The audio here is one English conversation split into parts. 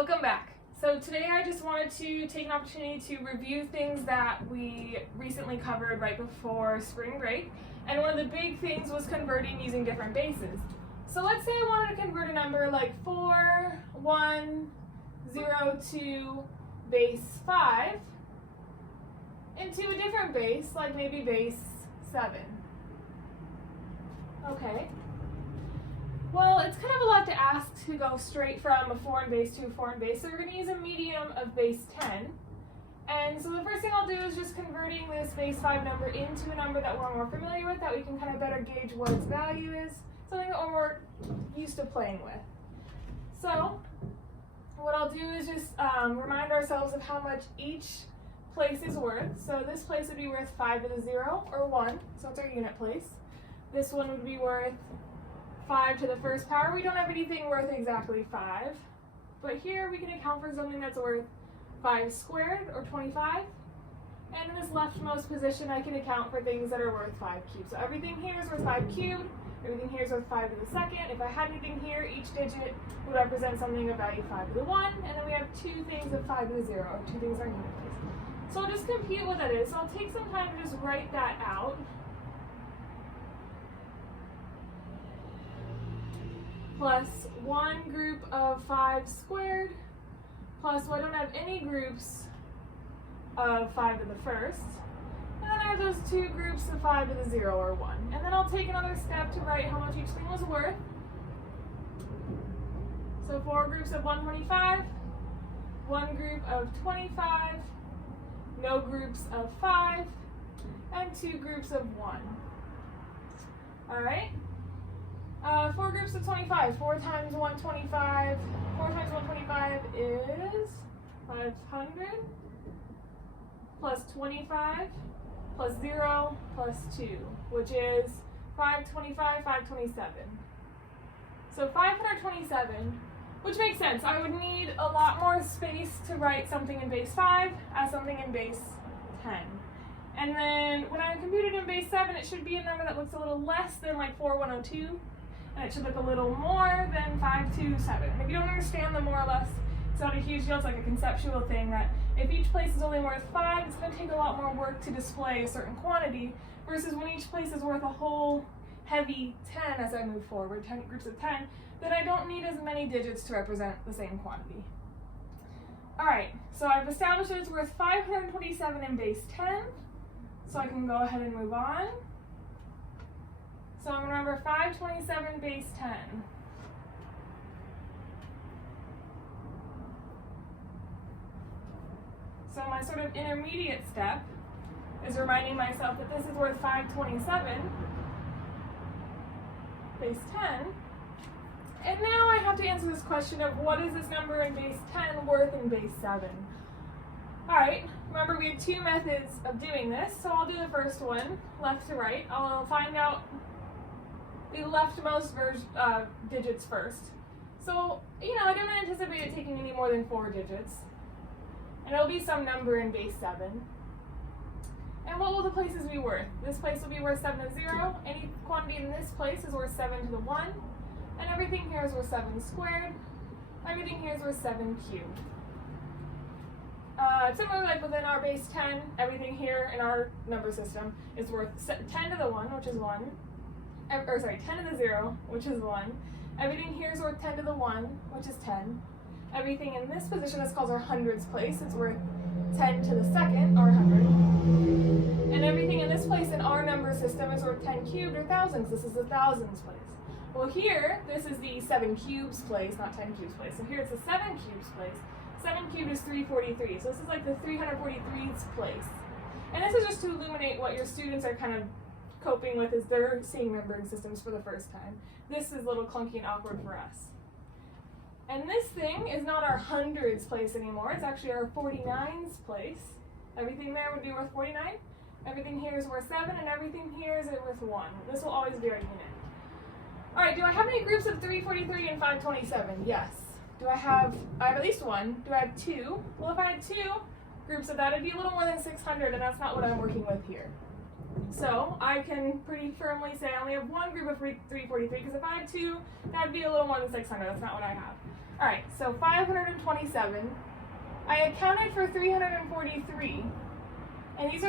Welcome back. So today I just wanted to take an opportunity to review things that we recently covered right before spring break. And one of the big things was converting using different bases. So let's say I wanted to convert a number like 4, 1, 0, 2, base 5 into a different base, like maybe base 7. Okay. Well, it's kind of a lot to ask to go straight from a foreign base to a foreign base, so we're going to use a medium of base 10. And so the first thing I'll do is just converting this base 5 number into a number that we're more familiar with, that we can kind of better gauge what its value is, something that we're more used to playing with. So what I'll do is just remind ourselves of how much each place is worth. So this place would be worth 5 to the 0, or 1, so it's our unit place. This one would be worth 5 to the first power. We don't have anything worth exactly 5, but here we can account for something that's worth 5 squared, or 25. And in this leftmost position, I can account for things that are worth 5 cubed. So everything here is worth 5 cubed, everything here is worth 5 to the second. If I had anything here, each digit would represent something of value 5 to the 1, and then we have 2 things of 5 to the 0, or 2 things in our unit place. So I'll just compute what that is. So I'll take some time to just write that out. Plus 1 group of 5 squared, plus, well, I don't have any groups of 5 to the first, and then I have those 2 groups of 5 to the 0, or 1. And then I'll take another step to write how much each thing was worth. So 4 groups of 125, 1 group of 25, no groups of 5, and 2 groups of 1. All right? 4 groups of 25. 4 times 125. 4 times 125 is 500 plus 25 plus 0 plus 2, which is 525, 527. So 527, which makes sense. I would need a lot more space to write something in base 5 as something in base 10. And then when I computed in base 7, it should be a number that looks a little less than like 4102. And it should look a little more than 527. And if you don't understand the more or less, it's not a huge deal. It's like a conceptual thing that if each place is only worth 5, it's going to take a lot more work to display a certain quantity, versus when each place is worth a whole heavy 10 as I move forward, 10 groups of 10, then I don't need as many digits to represent the same quantity. All right, so I've established that it's worth 527 in base 10, so I can go ahead and move on. So I'm going to remember 527 base 10. So my sort of intermediate step is reminding myself that this is worth 527 base 10. And now I have to answer this question of what is this number in base 10 worth in base 7? All right, remember we have 2 methods of doing this, so I'll do the first one, left to right. I'll find out the leftmost digits first. So, I don't anticipate it taking any more than 4 digits. And it'll be some number in base 7. And what will the places be worth? This place will be worth 7 to 0. Any quantity in this place is worth 7 to the 1. And everything here is worth 7 squared. Everything here is worth 7 cubed. Similarly, like within our base 10, everything here in our number system is worth 10 to the 1, which is 1. 10 to the 0, which is 1. Everything here is worth 10 to the 1, which is 10. Everything in this position is called our hundreds place. It's worth 10 to the second, or 100. And everything in this place in our number system is worth 10 cubed, or thousands. This is the thousands place. Well, here, this is the 7 cubes place, not 10 cubes place. So here it's the 7 cubes place. 7 cubed is 343. So this is like the 343's place. And this is just to illuminate what your students are kind of coping with as they're seeing numbering systems for the first time. This is a little clunky and awkward for us. And this thing is not our hundreds place anymore. It's actually our 49's place. Everything there would be worth 49. Everything here is worth 7, and everything here is worth 1. This will always be our unit. All right, do I have any groups of 343 and 527? Yes. I have at least 1. Do I have 2? Well, if I had 2 groups of that, it'd be a little more than 600, and that's not what I'm working with here. So I can pretty firmly say I only have 1 group of 343, because if I had 2, that'd be a little more than 600. That's not what I have. All right, so 527. I accounted for 343. And this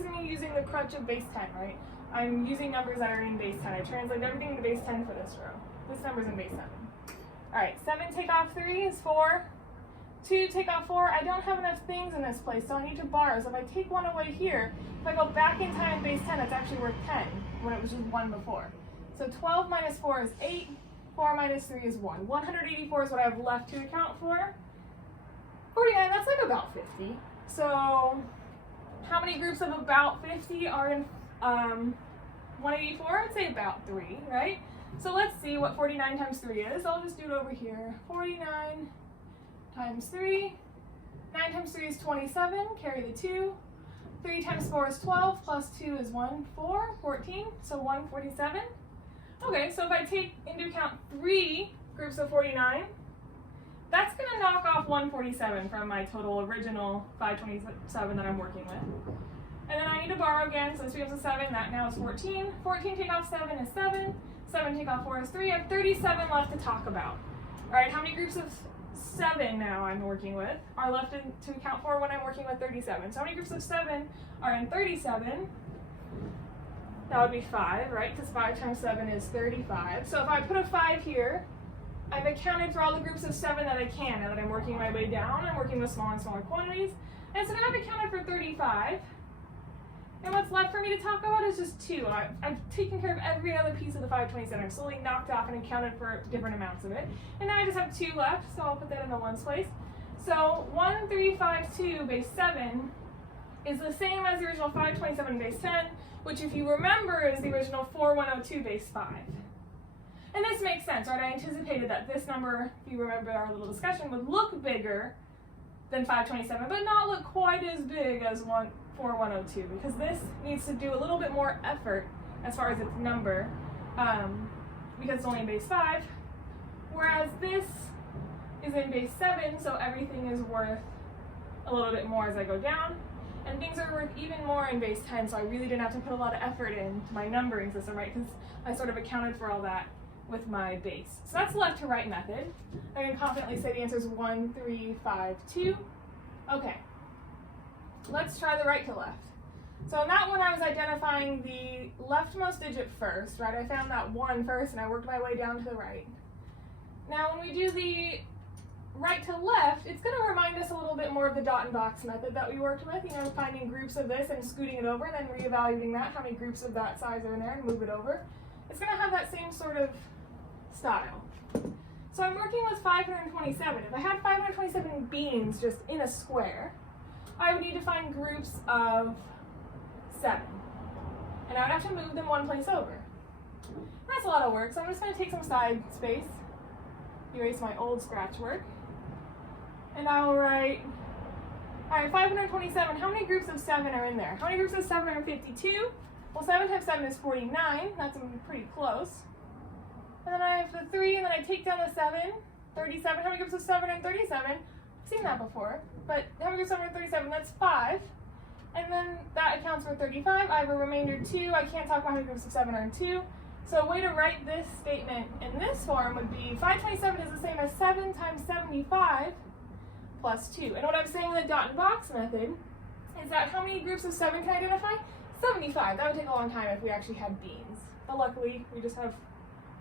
is me using the crutch of base 10, right? I'm using numbers that are in base 10. I translate everything into base 10 for this row. This number's in base 7. All right, 7 take off 3 is 4. 2 take off 4. I don't have enough things in this place, so I need to borrow. So if I take 1 away here, if I go back in time in base 10, it's actually worth 10 when it was just 1 before. So 12 minus 4 is 8. 4 minus 3 is 1. 184 is what I have left to account for. 49, that's like about 50. So how many groups of about 50 are in 184? I'd say about 3, right? So let's see what 49 times 3 is. I'll just do it over here. 49 times 3. 9 times 3 is 27. Carry the 2. 3 times 4 is 12. Plus 2 is 1, 4, 14. So 147. Okay, so if I take into account 3 groups of 49, that's going to knock off 147 from my total original 527 that I'm working with. And then I need to borrow again, so this becomes a 7, that now is 14. 14 take off 7 is 7. 7 take off 4 is 3. I have 37 left to talk about. All right, how many groups of 7 now I'm working with are left to account for when I'm working with 37? So how many groups of 7 are in 37? That would be 5, right? Because 5 times 7 is 35. So if I put a 5 here, I've accounted for all the groups of 7 that I can. Now that I'm working my way down, I'm working with smaller and smaller quantities. And so now I've accounted for 35. And what's left for me to talk about is just 2. I've taken care of every other piece of the 527. I've slowly knocked off and accounted for different amounts of it. And now I just have 2 left, so I'll put that in the ones place. So 1352 base 7 is the same as the original 527 base 10, which if you remember is the original 4102 base 5. And this makes sense, right? I anticipated that this number, if you remember our little discussion, would look bigger than 527, but not look quite as big as 4102, because this needs to do a little bit more effort as far as its number, because it's only in base 5, whereas this is in base 7, so everything is worth a little bit more as I go down, and things are worth even more in base 10, so I really didn't have to put a lot of effort into my numbering system, right? Because I sort of accounted for all that with my base. So that's the left to right method. I can confidently say the answer is 1352. Okay, let's try the right to left. So in that one I was identifying the leftmost digit first, right? I found that 1 first and I worked my way down to the right. Now when we do the right to left, it's going to remind us a little bit more of the dot and box method that we worked with, finding groups of this and scooting it over and then reevaluating that, how many groups of that size are in there, and move it over. It's going to have that same sort of style. So I'm working with 527. If I had 527 beans just in a square, I would need to find groups of 7. And I would have to move them one place over. That's a lot of work, so I'm just going to take some side space, erase my old scratch work, and I'll write, all right, 527, how many groups of 7 are in there? How many groups of 7 are in 52? Well, 7 times 7 is 49, that's pretty close. And then I have the 3, and then I take down the 7, 37. How many groups of 7 are in 37? I've seen that before, but how many groups of 7 are in 37? That's 5. And then that accounts for 35. I have a remainder 2. I can't talk about how many groups of 7 are in 2. So a way to write this statement in this form would be 527 is the same as 7 times 75 plus 2. And what I'm saying in the dot and box method is that how many groups of 7 can I identify? 75. That would take a long time if we actually had beans. But luckily, we just have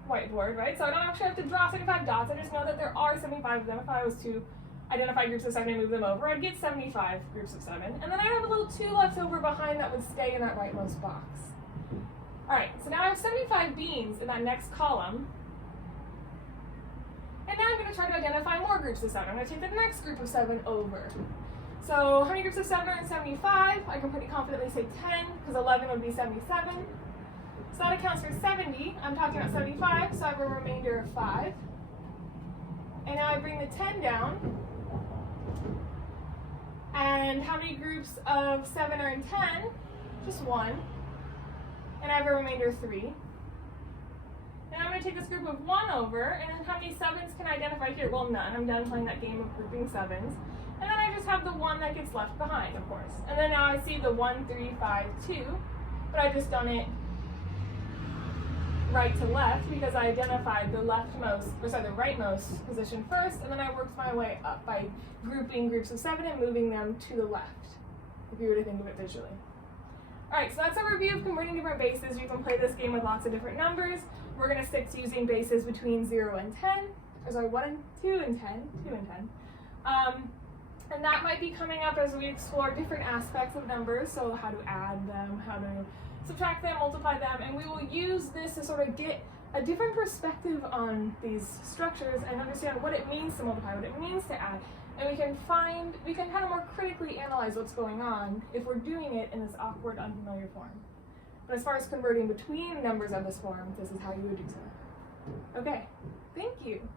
whiteboard, right? So I don't actually have to draw 75 dots. I just know that there are 75 of them. If I was to identify groups of 7 and move them over, I'd get 75 groups of 7. And then I have a little 2 left over behind that would stay in that rightmost box. All right, so now I have 75 beans in that next column. And now I'm going to try to identify more groups of 7. I'm going to take the next group of 7 over. So how many groups of 7 are in 75? I can pretty confidently say 10, because 11 would be 77. So that accounts for 70. I'm talking about 75, so I have a remainder of 5. And now I bring the 10 down. And how many groups of 7 are in 10? Just 1. And I have a remainder of 3. And I'm going to take this group of 1 over, and then how many 7s can I identify here? Well, none. I'm done playing that game of grouping 7s. And then I just have the 1 that gets left behind, of course. And then now I see the 1, 3, 5, 2, but I've just done it right to left because I identified the rightmost position first, and then I worked my way up by grouping groups of 7 and moving them to the left, if you were to think of it visually. Alright, so that's a review of converting different bases. You can play this game with lots of different numbers. We're going to stick to using bases between 0 and 10, or sorry, 1 and 2 and 10, 2 and 10. And that might be coming up as we explore different aspects of numbers, so how to add them, how to subtract them, multiply them, and we will use this to sort of get a different perspective on these structures and understand what it means to multiply, what it means to add, and we can kind of more critically analyze what's going on if we're doing it in this awkward, unfamiliar form. But as far as converting between numbers of this form, this is how you would do so. Okay, thank you.